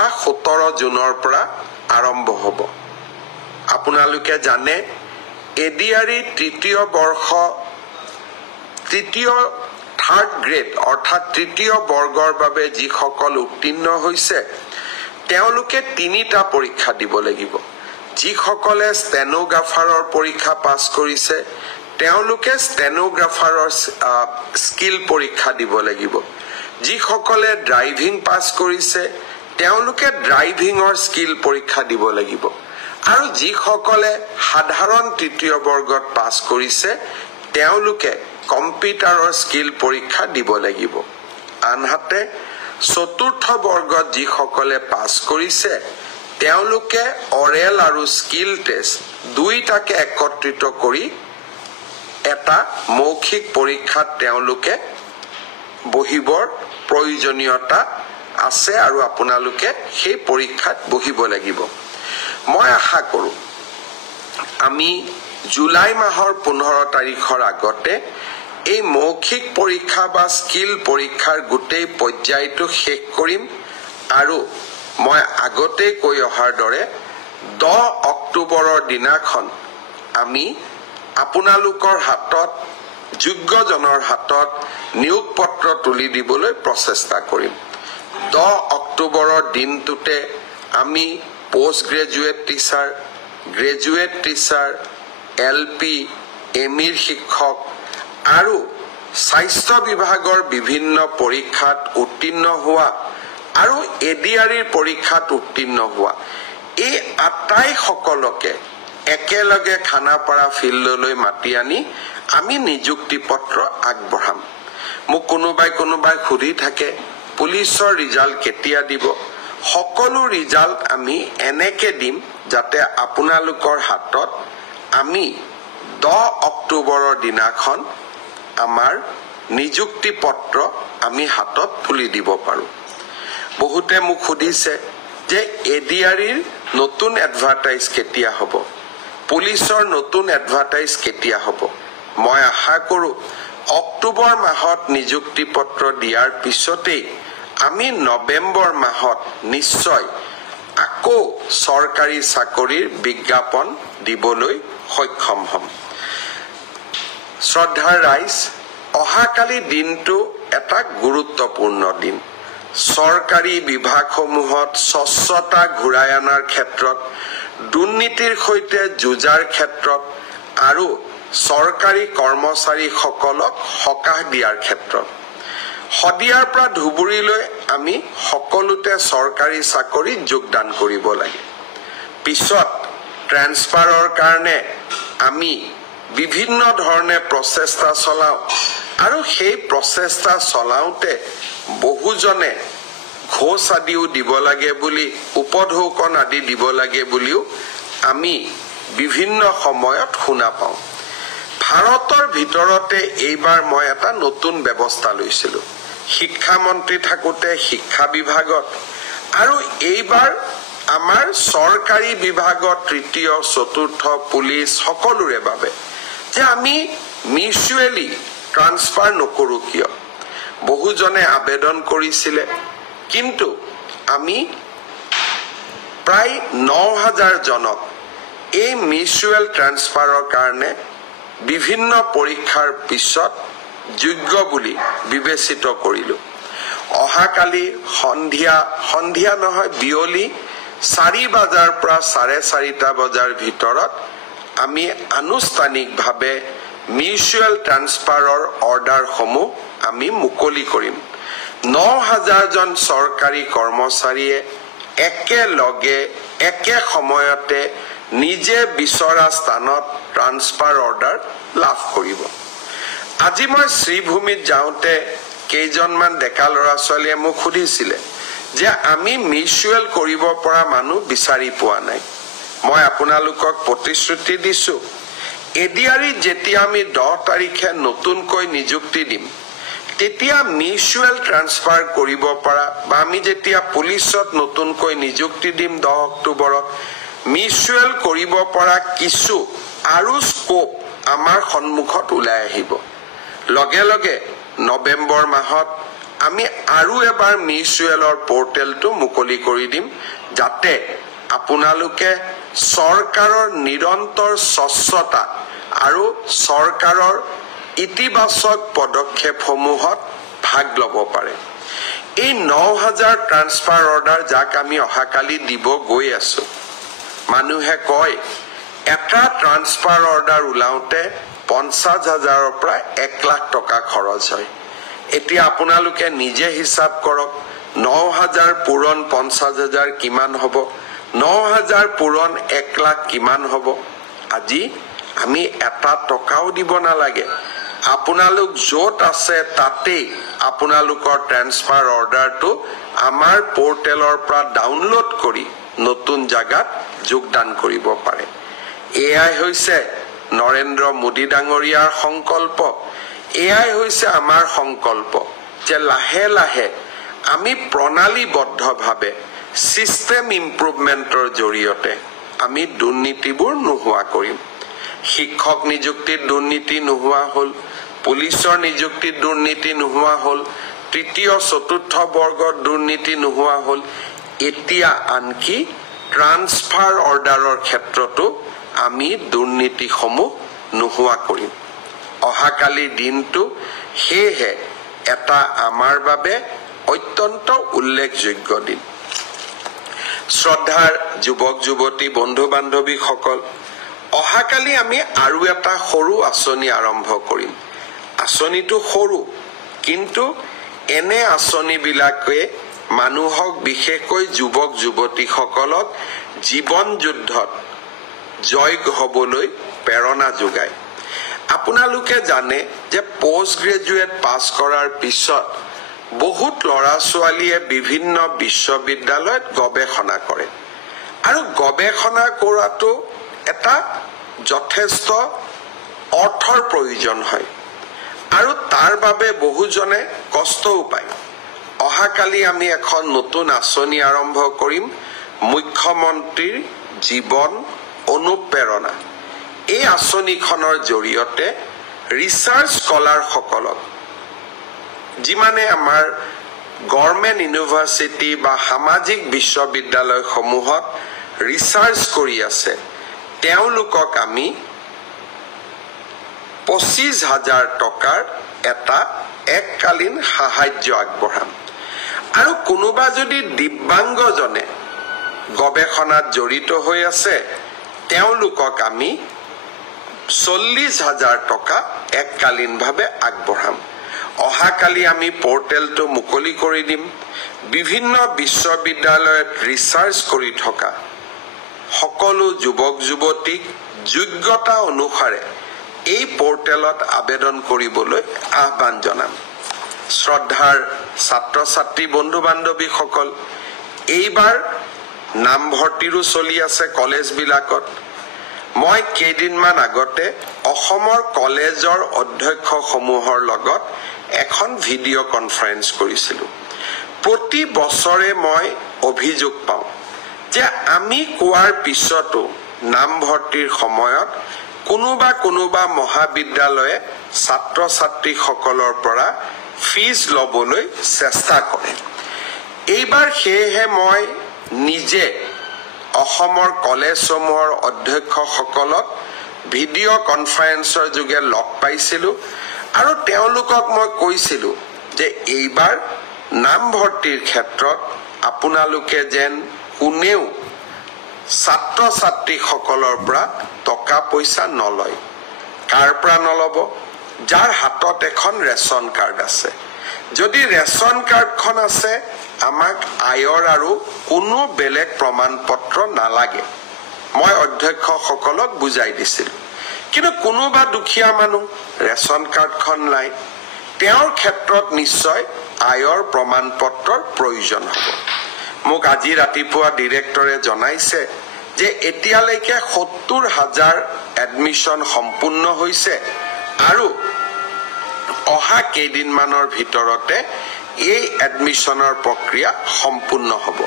অহা 17 জুনৰ পৰা আৰম্ভ হ'ব আপোনালোকে জানে এডিআৰই তৃতীয় বৰ্ষ তৃতীয় থাৰ্ড গ্ৰেড অৰ্থাৎ তৃতীয় বৰ্গৰ বাবে যিসকল উত্তীৰ্ণ হৈছে তেওঁলোকে তিনিটা পৰীক্ষা দিব লাগিব যিসকলে ষ্টেনোগ্ৰাফাৰৰ পৰীক্ষা পাছ কৰিছে তেওঁলোকে ষ্টেনোগ্ৰাফাৰৰ স্কিল পৰীক্ষা দিব লাগিব যিসকলে ড্ৰাইভিং পাছ কৰিছে তেওঁলোকে ড্ৰাইভিংৰ স্কিল পৰীক্ষা দিব লাগিব আৰু যিসকলে সাধাৰণ তৃতীয় বৰ্গত পাছ কৰিছে তেওঁলোকে কম্পিউটাৰৰ স্কিল পৰীক্ষা দিব লাগিব আনহাতে চতুৰ্থ বৰ্গত যিসকলে পাছ কৰিছে তেওঁলোকে অৰেল আৰু স্কিল টেষ্ট দুইটাকে একত্ৰিত কৰি এটা মৌখিক পৰীক্ষাত তেওঁলোকে বহিবৰ প্ৰয়োজনীয়তা আছে আৰু আপোনালোকে সেই পৰীক্ষাত বহিব লাগিব মই আশা কৰো আমি জুলাই মাহৰ 15 তাৰিখৰ আগতে এই মৌখিক পৰীক্ষা বা স্কিল পৰীক্ষাৰ গোটেই পৰ্যায়টো শেষ কৰিম আৰু মই আগতে কৈ অহাৰ দৰে 10 অক্টোবৰৰ দিনাখন আমি আপোনালোকৰ হাতত যোগ্যজনৰ হাতত নিয়োগ পত্ৰ তুলি দিবলৈ প্ৰচেষ্টা কৰিম 10 অক্টোবৰৰ দিনটোতে আমি post graduate teacher graduate teacher LP এমিৰ শিক্ষক আৰু স্বাস্থ্য বিভাগৰ বিভিন্ন পৰীক্ষাত উত্তীৰ্ণ হোৱা আৰু এডিআৰইৰ পৰীক্ষাত উত্তীৰ্ণ হোৱা এই আটাই সকলকে একেলগে খানাপাৰা ফিল্ডলৈ মাতি আনি আমি নিযুক্তি পত্ৰ আগবঢ়াম মোক কোনোবাই খুদি থাকে পুলিচৰ ৰিজাল্ট কেতিয়া দিব সকলো ৰিজাল্ট আমি এনেকে দিম যাতে আপোনালোকৰ হাতত আমি 10 অক্টোবৰৰ দিনাখন আমাৰ নিযুক্তি পত্ৰ আমি হাতত তুলি দিব পাৰো বহুতে মোক খুদিছে যে এডিআৰইৰ নতুন এডভাৰটাইজ কেতিয়া হ'ব পুলিচৰ নতুন এডভাৰটাইজ কেতিয়া হ'ব মই আশা কৰো অক্টোবৰ মাহত নিযুক্তি পত্ৰ দিয়াৰ পিছতেই আমি নৱেম্বৰ মাহত নিশ্চয় আকৌ চৰকাৰী চাকৰিৰ বিজ্ঞাপন দিবলৈ সক্ষম হ'ম শ্ৰদ্ধাৰ ৰাইজ অহাকালি দিনটো এটা গুৰুত্বপূৰ্ণ দিন চৰকাৰী বিভাগসমূহত স্বচ্ছতা ঘূৰাই অনাৰ ক্ষেত্ৰত দুৰ্নীতিৰ সৈতে যুঁজাৰ ক্ষেত্ৰত আৰু চৰকাৰী কৰ্মচাৰীসকলক সকাহ দিয়াৰ ক্ষেত্ৰত হদিয়াৰ পৰা ধুবুৰীলৈ আমি সকলোতে চৰকাৰী চাকৰি যোগদান কৰিব লাগে পিছত ট্ৰান্সফাৰৰ কাৰণে আমি বিভিন্ন ধৰণে প্ৰচেষ্টা চলাও আৰু সেই প্ৰচেষ্টা চলাওতে বহুজনে ঘোষ আদিও দিব লাগে বুলি উপঢৌকন আদি দিব লাগে বুলিও আমি বিভিন্ন সময়ত শুনা পাওঁ ভাৰতৰ ভিতৰতে এইবাৰ মই এটা নতুন ব্যৱস্থা লৈছিলো শিক্ষা মন্ত্ৰী থাকোতে শিক্ষা বিভাগত আৰু এইবাৰ আমাৰ চৰকাৰী বিভাগত তৃতীয় চতুৰ্থ পুলিচ সকলোৰে বাবে যে আমি মিউচুৱেলি ট্ৰান্সফাৰ নকৰো কিয় বহুজনে আবেদন কৰিছিলে কিন্তু আমি প্ৰায় 9000 জনক এই মিউচুৱেল ট্ৰান্সফাৰৰ কাৰণে বিভিন্ন পৰীক্ষাৰ পিছত যোগ্য বুলি বিবেচিত কৰিলো অহাকালি সন্ধিয়া নহয় বিয়লি 4 বজাৰ পৰা 4:30 বজাৰ ভিতৰত আমি আনুষ্ঠানিকভাৱে মিউচুৱেল ট্ৰান্সফাৰৰ অৰ্ডাৰসমূহ আমি মুকলি কৰিম 9000 জন চৰকাৰী কৰ্মচাৰীয়ে একেলগে একে সময়তে নিজে বিচৰা স্থানত ট্ৰান্সফাৰ অৰ্ডাৰ লাভ কৰিব আজি মই শ্ৰীভূমিত যাওঁতে কেইজনমান ডেকা ল'ৰা ছোৱালীয়ে মোক সুধিছিলে যে আমি মিউচুৱেল কৰিব পৰা মানুহ বিচাৰি পোৱা নাই মই আপোনালোকক প্ৰতিশ্ৰুতি দিছো এডিআৰই যেতিয়া আমি 10 তাৰিখে নতুনকৈ নিযুক্তি দিম তেতিয়া মিউচুৱেল ট্ৰান্সফাৰ কৰিব পৰা বা আমি যেতিয়া পুলিচত নতুনকৈ নিযুক্তি দিম 10 অক্টোবৰত মিউচুৱেল কৰিব পৰা কিছু আৰু স্কোপ আমাৰ সন্মুখত ওলাই আহিব লগে লগে নৱেম্বৰ মাহত আমি আৰু এবাৰ মিউচুৱেলৰ পৰ্টেলটো মুকলি কৰি দিম যাতে আপোনালোকে চৰকাৰৰ নিৰন্তৰ স্বচ্ছতা আৰু চৰকাৰৰ ইতিবাচক পদক্ষেপসমূহত ভাগ ল'ব পাৰে এই 9000 ট্ৰান্সফাৰ অৰ্ডাৰ যাক আমি অহাকালি দিব গৈ আছো মানুহে কয় এটা ট্ৰান্সফাৰ অৰ্ডাৰ উলাওতে 50,000ৰ পৰা 1 লাখ টকা খৰচ হয় এতিয়া আপোনালোকে নিজে হিসাব কৰক 9000 পূৰণ 50,000 কিমান হ'ব 9000 পূৰণ 1 লাখ কিমান হ'ব আজি আমি এটা টকাও দিব নালাগে আপোনালোক য'ত আছে তাতে আপোনালোকৰ ট্ৰান্সফাৰ অৰ্ডাৰটো আমাৰ পৰ্টেলৰ পৰা ডাউনলোড কৰি নতুন জাগাত যোগদান কৰিব পাৰে এআই হৈছে নৰেন্দ্ৰ মোদী ডাঙৰীয়াৰ সংকল্প এআই হৈছে আমাৰ সংকল্প যে লাহে লাহে আমি প্ৰণালীবদ্ধভাৱে সিস্টেম ইমপ্ৰুভমেন্টৰ জৰিয়তে আমি দুৰ্নীতিবোৰ নোহোৱা কৰিম শিক্ষক নিযুক্তিৰ দুৰ্নীতি নোহোৱা হ'ল পুলিচৰ নিযুক্তিৰ দুৰ্নীতি নোহোৱা হ'ল তৃতীয় চতুৰ্থ বৰ্গৰ দুৰ্নীতি নোহোৱা হ'ল এতিয়া আনকি ট্ৰান্সফাৰ অৰ্ডাৰৰ ক্ষেত্ৰতো আমি দুৰ্নীতিসমূহ নোহোৱা কৰিম অহাকালি দিনটো হেহে এটা আমাৰ বাবে অত্যন্ত উল্লেখযোগ্য দিন শ্ৰদ্ধাৰ যুৱক যুৱতী বন্ধু বান্ধৱীসকল অহাকালি আমি আৰু এটা সৰু আঁচনি আৰম্ভ কৰিম আঁচনিটো সৰু কিন্তু এনে আঁচনিবিলাকে মানুহক বিশেষকৈ যুৱক যুৱতীসকলক জীৱন যুদ্ধত জয় হ'বলৈ প্ৰেৰণা যোগায় আপোনালোকে জানে যে পোষ্ট গ্ৰেজুৱেট পাছ কৰাৰ পিছত বহুত ল'ৰা ছোৱালীয়ে বিভিন্ন বিশ্ববিদ্যালয়ত গৱেষণা কৰে আৰু গৱেষণা কৰাটো এটা যথেষ্ট অৰ্থৰ প্ৰয়োজন হয় আৰু তাৰ বাবে বহুজনে কষ্টও পায় অহাকালি আমি এখন নতুন আঁচনি আৰম্ভ কৰিম মুখ্যমন্ত্ৰীৰ জীৱন অনুপ্ৰেৰণা এই আঁচনিখনৰ জৰিয়তে ৰিচাৰ্চ স্কলাৰ সকলক যিমানে আমাৰ গভৰ্ণমেণ্ট ইউনিভাৰ্চিটি বা সামাজিক বিশ্ববিদ্যালয়সমূহত ৰিচাৰ্চ কৰি আছে তেওঁলোকক আমি 25,000 টকাৰ এটা এককালীন সাহায্য আগবঢ়াম আৰু কোনোবা যদি দিব্যাংগজনে গৱেষণাত জড়িত হৈ আছে তেওঁলোকক আমি 40,000 টকা এককালীনভাৱে আগবঢ়াম অহাকালি আমি পৰ্টেলটো মুকলি কৰি দিম বিভিন্ন বিশ্ববিদ্যালয়ত ৰিচাৰ্চ কৰি থকা সকলো যুৱক যুৱতীক যোগ্যতা অনুসাৰে এই পৰ্টেলত আবেদন কৰিবলৈ আহ্বান জনাম শ্ৰদ্ধাৰ ছাত্ৰ ছাত্ৰী বন্ধু বান্ধৱীসকল এইবাৰ নামভৰ্তিৰো চলি আছে কলেজবিলাকত মই কেইদিনমান আগতে অসমৰ কলেজৰ অধ্যক্ষসমূহৰ লগত এখন ভিডিঅ' কনফাৰেন্স কৰিছিলোঁ প্ৰতি বছৰে মই অভিযোগ পাওঁ যে আমি কোৱাৰ পিছতো নামভৰ্তিৰ সময়ত কোনোবা মহাবিদ্যালয়ে ছাত্ৰ ছাত্ৰীসকলৰ পৰা ফিজ ল'বলৈ চেষ্টা কৰে এইবাৰ সেয়েহে মই নিজে অসমৰ কলেজসমূহৰ অধ্যক্ষসকলক ভিডিঅ' কনফাৰেন্সৰ যোগে লগ পাইছিলোঁ আৰু তেওঁলোকক মই কৈছিলোঁ যে এইবাৰ নামভৰ্তিৰ ক্ষেত্ৰত আপোনালোকে যেন কোনেও ছাত্ৰ ছাত্ৰীসকলৰ পৰা টকা পইচা নলয় কাৰ পৰা নলব যাৰ হাতত এখন ৰেচন কাৰ্ড আছে যদি ৰেচন কাৰ্ডখন আছে আমাক আয়ৰ আৰু কোনো বেলেগ প্ৰমাণ পত্ৰ নালাগে মই অধ্যক্ষসকলক বুজাই দিছিলোঁ কিন্তু কোনোবা দুখীয়া মানুহ ৰেচন কাৰ্ডখন নাই তেওঁৰ ক্ষেত্ৰত নিশ্চয় আয়ৰ প্ৰমাণ পত্ৰৰ প্ৰয়োজন হ'ব মোক আজি ৰাতিপুৱা ডিৰেক্টৰে জনাইছে যে এতিয়ালৈকে 70,000 এডমিশন সম্পূৰ্ণ হৈছে আৰু অহা কেইদিনমানৰ ভিতৰতে এই এডমিশনৰ প্ৰক্ৰিয়া সম্পূৰ্ণ হ'ব